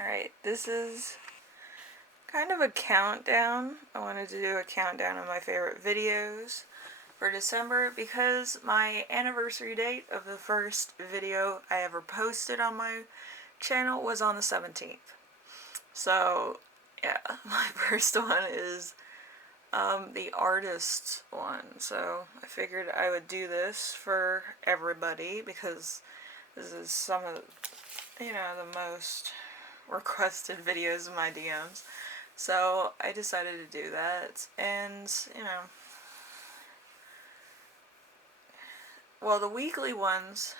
Alright, this is kind of a countdown. I wanted to do a countdown of my favorite videos for December because my anniversary date of the first video I ever posted on my channel was on the 17th. So, yeah, my first one is the artist one. So, I figured I would do this for everybody because this is some of, the most requested videos in my DMs. So I decided to do that, and well, the weekly ones,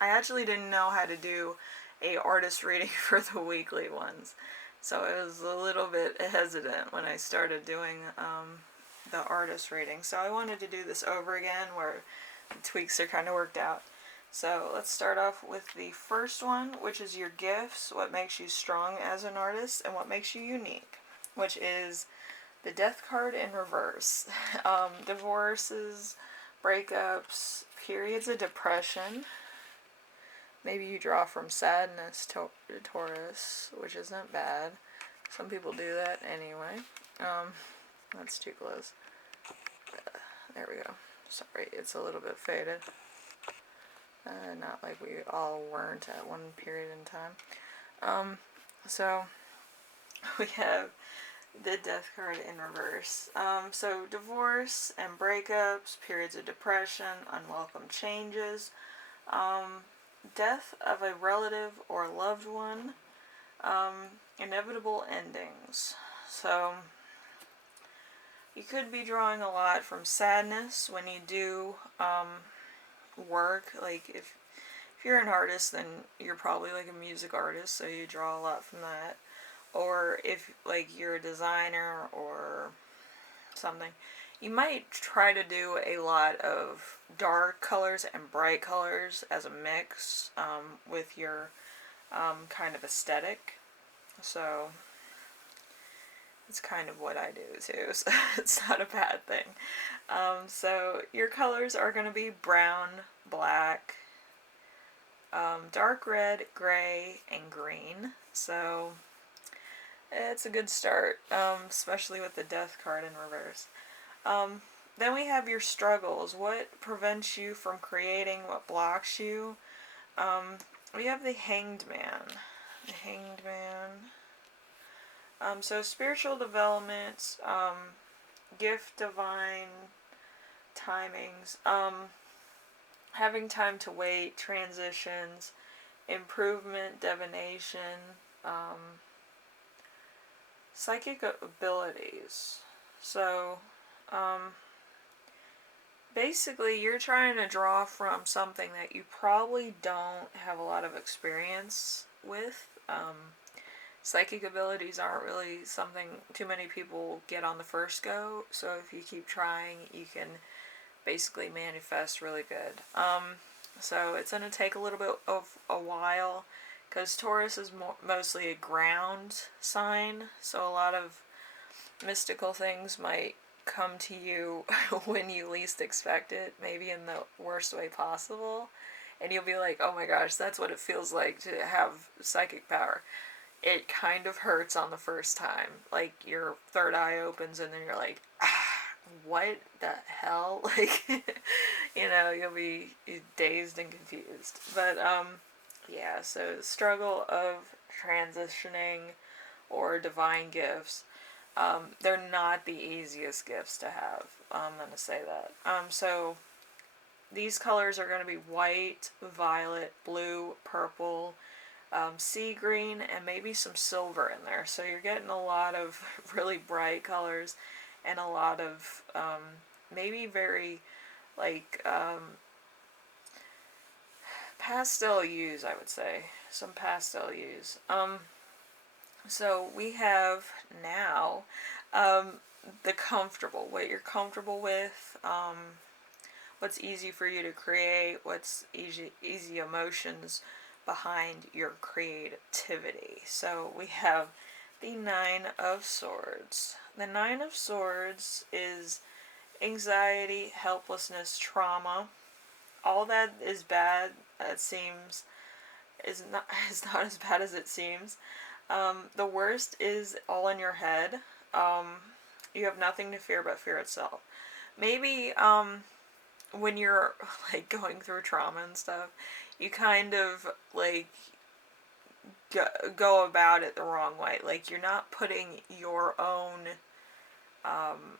I actually didn't know how to do a artist reading for the weekly ones, so I was a little bit hesitant when I started doing the artist reading. So I wanted to do this over again where the tweaks are kind of worked out. So let's start off with the first one, which is your gifts, what makes you strong as an artist, and what makes you unique, which is the death card in reverse. Divorces, breakups, periods of depression. Maybe you draw from sadness to Taurus, which isn't bad. Some people do that anyway. That's too close. There we go. Sorry, it's a little bit faded. Not like we all weren't at one period in time. So we have the death card in reverse. So divorce and breakups, periods of depression, unwelcome changes, death of a relative or loved one, inevitable endings. So you could be drawing a lot from sadness when you do work. Like if you're an artist, then you're probably like a music artist, so you draw a lot from that. Or if like you're a designer or something, you might try to do a lot of dark colors and bright colors as a mix with your kind of aesthetic. So it's kind of what I do too, so it's not a bad thing. So your colors are going to be brown, black, dark red, gray, and green. So it's a good start, especially with the death card in reverse. Then we have your struggles. What prevents you from creating? What blocks you? We have the Hanged Man. The Hanged Man. So spiritual development, gift, divine timings, having time to wait, transitions, improvement, divination, psychic abilities. So, basically, you're trying to draw from something that you probably don't have a lot of experience with. Psychic abilities aren't really something too many people get on the first go, so if you keep trying, you can basically manifest really good. So it's going to take a little bit of a while, because Taurus is mostly a ground sign, so a lot of mystical things might come to you when you least expect it, maybe in the worst way possible, and you'll be like, oh my gosh, that's what it feels like to have psychic power. It kind of hurts on the first time. Like, your third eye opens and then you're like, what the hell? Like, you'll be dazed and confused. But, yeah, so the struggle of transitioning or divine gifts, they're not the easiest gifts to have. I'm going to say that. So these colors are going to be white, violet, blue, purple, sea green, and maybe some silver in there. So you're getting a lot of really bright colors and a lot of maybe very like pastel hues, I would say. Some pastel hues. So we have now the comfortable, what you're comfortable with, what's easy for you to create, what's easy emotions behind your creativity. So we have the Nine of Swords. The Nine of Swords is anxiety, helplessness, trauma. All that is bad, it seems, is not is not as bad as it seems. The worst is all in your head. Um, you have nothing to fear but fear itself. Maybe when you're like going through trauma and stuff, you kind of like go about it the wrong way. Like you're not putting your own um,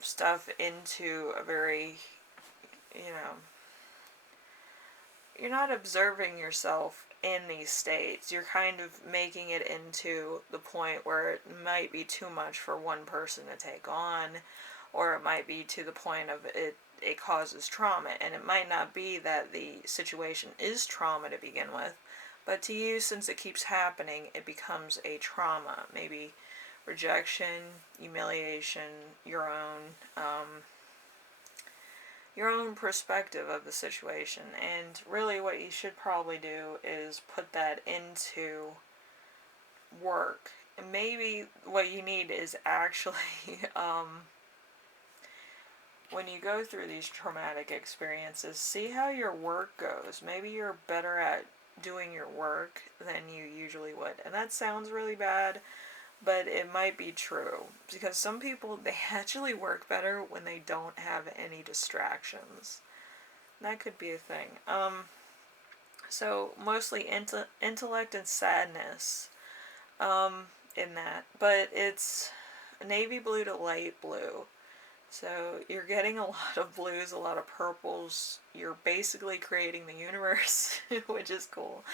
stuff into a very, you know, you're not observing yourself in these states. You're kind of making it into the point where it might be too much for one person to take on, or it might be to the point of it causes trauma. And it might not be that the situation is trauma to begin with, but to you, since it keeps happening, it becomes a trauma. Maybe rejection, humiliation, your own perspective of the situation. And really what you should probably do is put that into work. And maybe what you need is actually when you go through these traumatic experiences, see how your work goes. Maybe you're better at doing your work than you usually would. And that sounds really bad, but it might be true, because some people, they actually work better when they don't have any distractions. That could be a thing. So mostly intellect and sadness in that, but it's navy blue to light blue. So you're getting a lot of blues, a lot of purples. You're basically creating the universe, which is cool.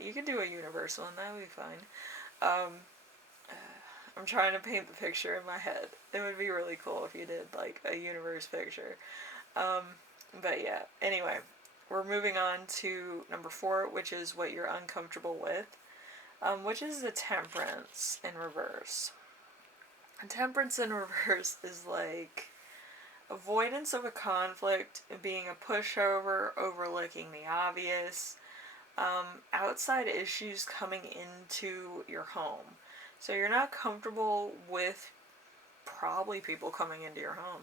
You could do a universe one, that would be fine. Um, I'm trying to paint the picture in my head. It would be really cool if you did like a universe picture. Um, but yeah, anyway, we're moving on to number 4, which is what you're uncomfortable with, which is the temperance in reverse. And temperance in reverse is like avoidance of a conflict, being a pushover, overlooking the obvious, outside issues coming into your home. So you're not comfortable with probably people coming into your home,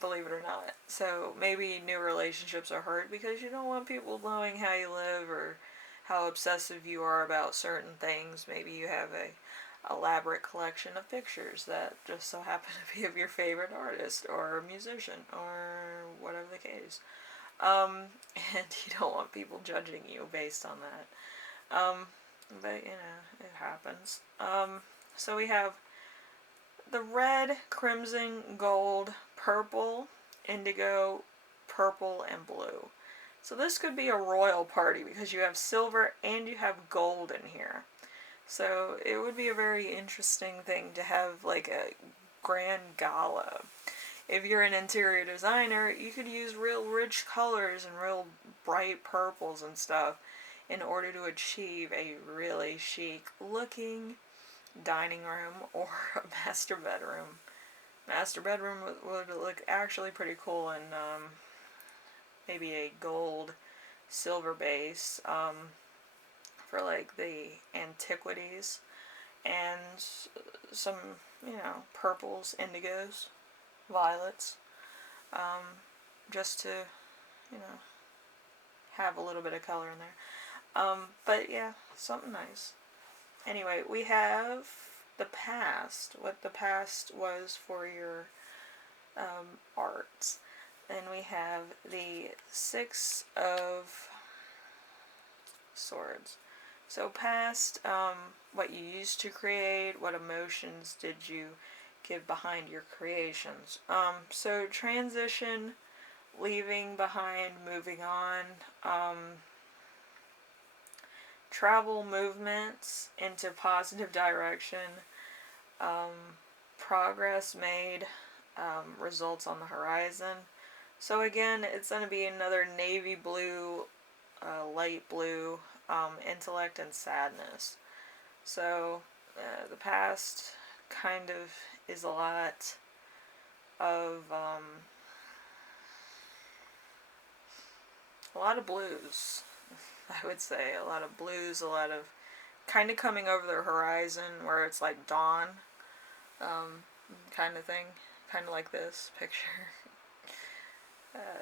believe it or not. So maybe new relationships are hard because you don't want people knowing how you live or how obsessive you are about certain things. Maybe you have a elaborate collection of pictures that just so happen to be of your favorite artist or musician or whatever the case. And you don't want people judging you based on that. But you know, it happens. So we have the red, crimson, gold, purple, indigo, purple, and blue. So this could be a royal party because you have silver and you have gold in here. So it would be a very interesting thing to have like a grand gala. If you're an interior designer, you could use real rich colors and real bright purples and stuff in order to achieve a really chic looking dining room or a master bedroom. Master bedroom would look actually pretty cool in maybe a gold silver base for like the antiquities, and some, you know, purples, indigos, violets, just to, you know, have a little bit of color in there. But yeah, something nice. Anyway, we have the past, what the past was for your arts. Then we have the 6 of Swords. So past, what you used to create, what emotions did you give behind your creations. So transition, leaving behind, moving on, travel, movements into positive direction, progress made, results on the horizon. So again, it's going to be another navy blue, light blue, intellect and sadness. So the past kind of is a lot of blues. I would say a lot of blues, a lot of kind of coming over the horizon where it's like dawn, kind of thing, kind of like this picture.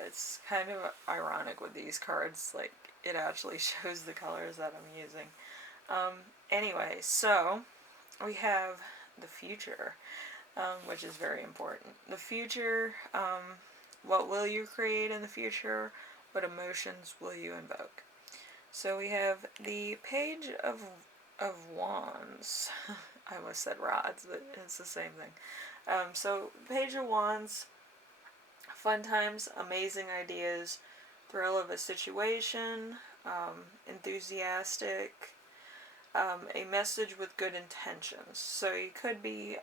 It's kind of ironic with these cards, like it actually shows the colors that I'm using. Anyway, so we have the future, which is very important. The future, what will you create in the future? What emotions will you invoke? So we have the Page of Wands. I almost said rods, but it's the same thing. So Page of Wands, fun times, amazing ideas, thrill of a situation, enthusiastic, a message with good intentions. So you could be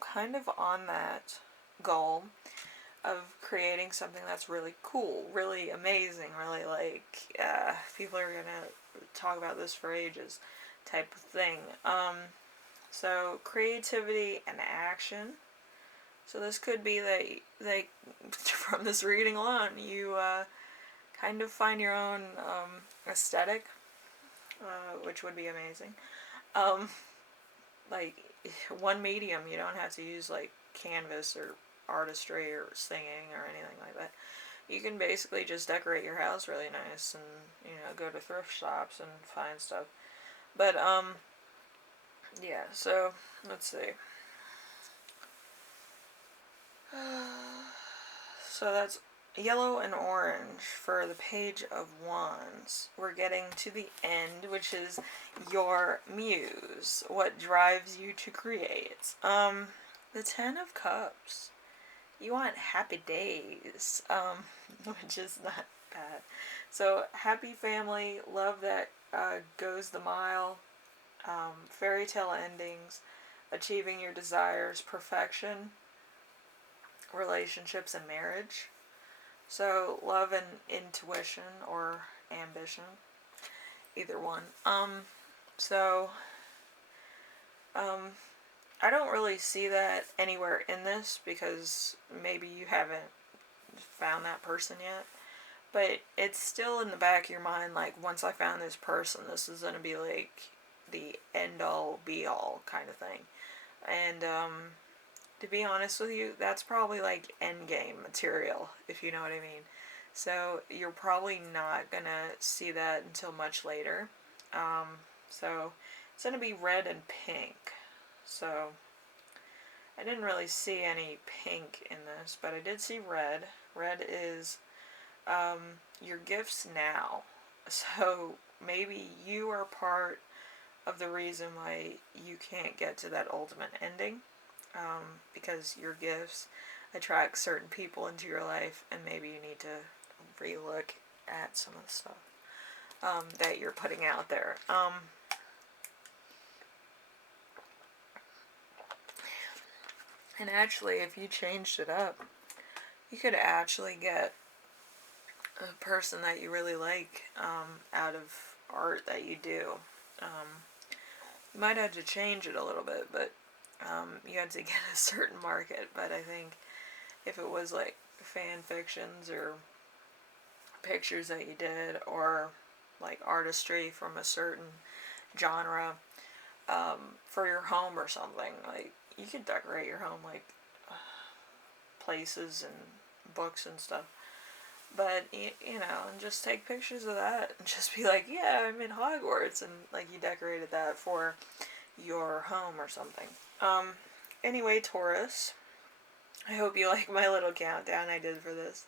kind of on that goal of creating something that's really cool, really amazing, really like people are gonna talk about this for ages type of thing. So creativity and action. So this could be that, like, from this reading alone, you kind of find your own aesthetic, which would be amazing. Like, one medium, you don't have to use, like, canvas or artistry or singing or anything like that. You can basically just decorate your house really nice and, you know, go to thrift shops and find stuff. But, yeah, so, let's see. So that's yellow and orange for the Page of Wands. We're getting to the end, which is your muse. What drives you to create? The Ten of Cups. You want happy days, which is not bad. So happy family, love that goes the mile, fairy tale endings, achieving your desires, perfection, relationships and marriage. So love and intuition or ambition, either one. So I don't really see that anywhere in this because maybe you haven't found that person yet. But it's still in the back of your mind, like, once I found this person, this is going to be like the end all be all kind of thing. And to be honest with you, that's probably like end game material, if you know what I mean. So you're probably not going to see that until much later. So it's going to be red and pink. So I didn't really see any pink in this, but I did see red. Red is your gifts now. So maybe you are part of the reason why you can't get to that ultimate ending, because your gifts attract certain people into your life, and maybe you need to relook at some of the stuff that you're putting out there. And actually, if you changed it up, you could actually get a person that you really like out of art that you do. You might have to change it a little bit, but you had to get a certain market. But I think if it was like fan fictions or pictures that you did, or like artistry from a certain genre, for your home or something, like, you could decorate your home like places and books and stuff. But, you know, and just take pictures of that and just be like, yeah, I'm in Hogwarts, and like you decorated that for your home or something. Anyway, Taurus, I hope you like my little countdown I did for this.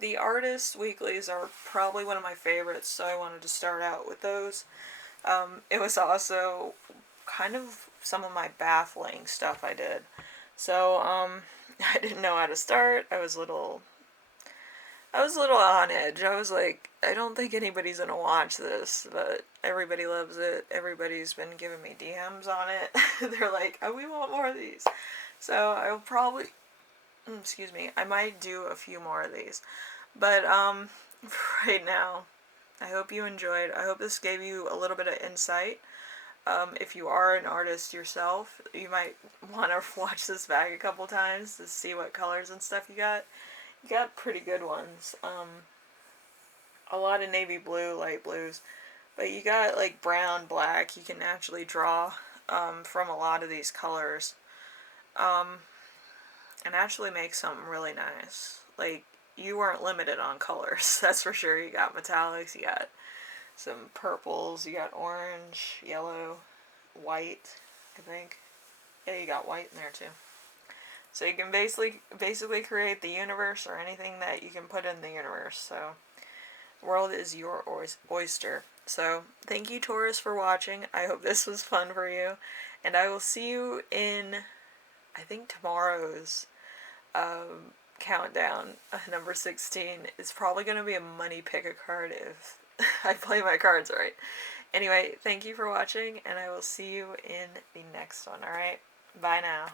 The artist weeklies are probably one of my favorites, so I wanted to start out with those. It was also kind of some of my baffling stuff I did. So, I didn't know how to start. I was a little on edge. I was like, I don't think anybody's gonna watch this, but everybody loves it. Everybody's been giving me DMs on it. They're like, oh, we want more of these. So I'll probably, excuse me, I might do a few more of these. But, right now, I hope you enjoyed. I hope this gave you a little bit of insight. If you are an artist yourself, you might want to watch this back a couple times to see what colors and stuff you got. You got pretty good ones. A lot of navy blue, light blues. But you got like brown, black. You can actually draw from a lot of these colors. And actually make something really nice. Like, you weren't limited on colors. That's for sure. You got metallics, you got some purples, you got orange, yellow, white, I think. Yeah, you got white in there too. So you can basically create the universe or anything that you can put in the universe. So world is your oyster. So thank you, Taurus, for watching. I hope this was fun for you, and I will see you in, I think, tomorrow's countdown. Number 16 is probably going to be a money pick a card if I play my cards right. Anyway, thank you for watching, and I will see you in the next one. Alright, bye now.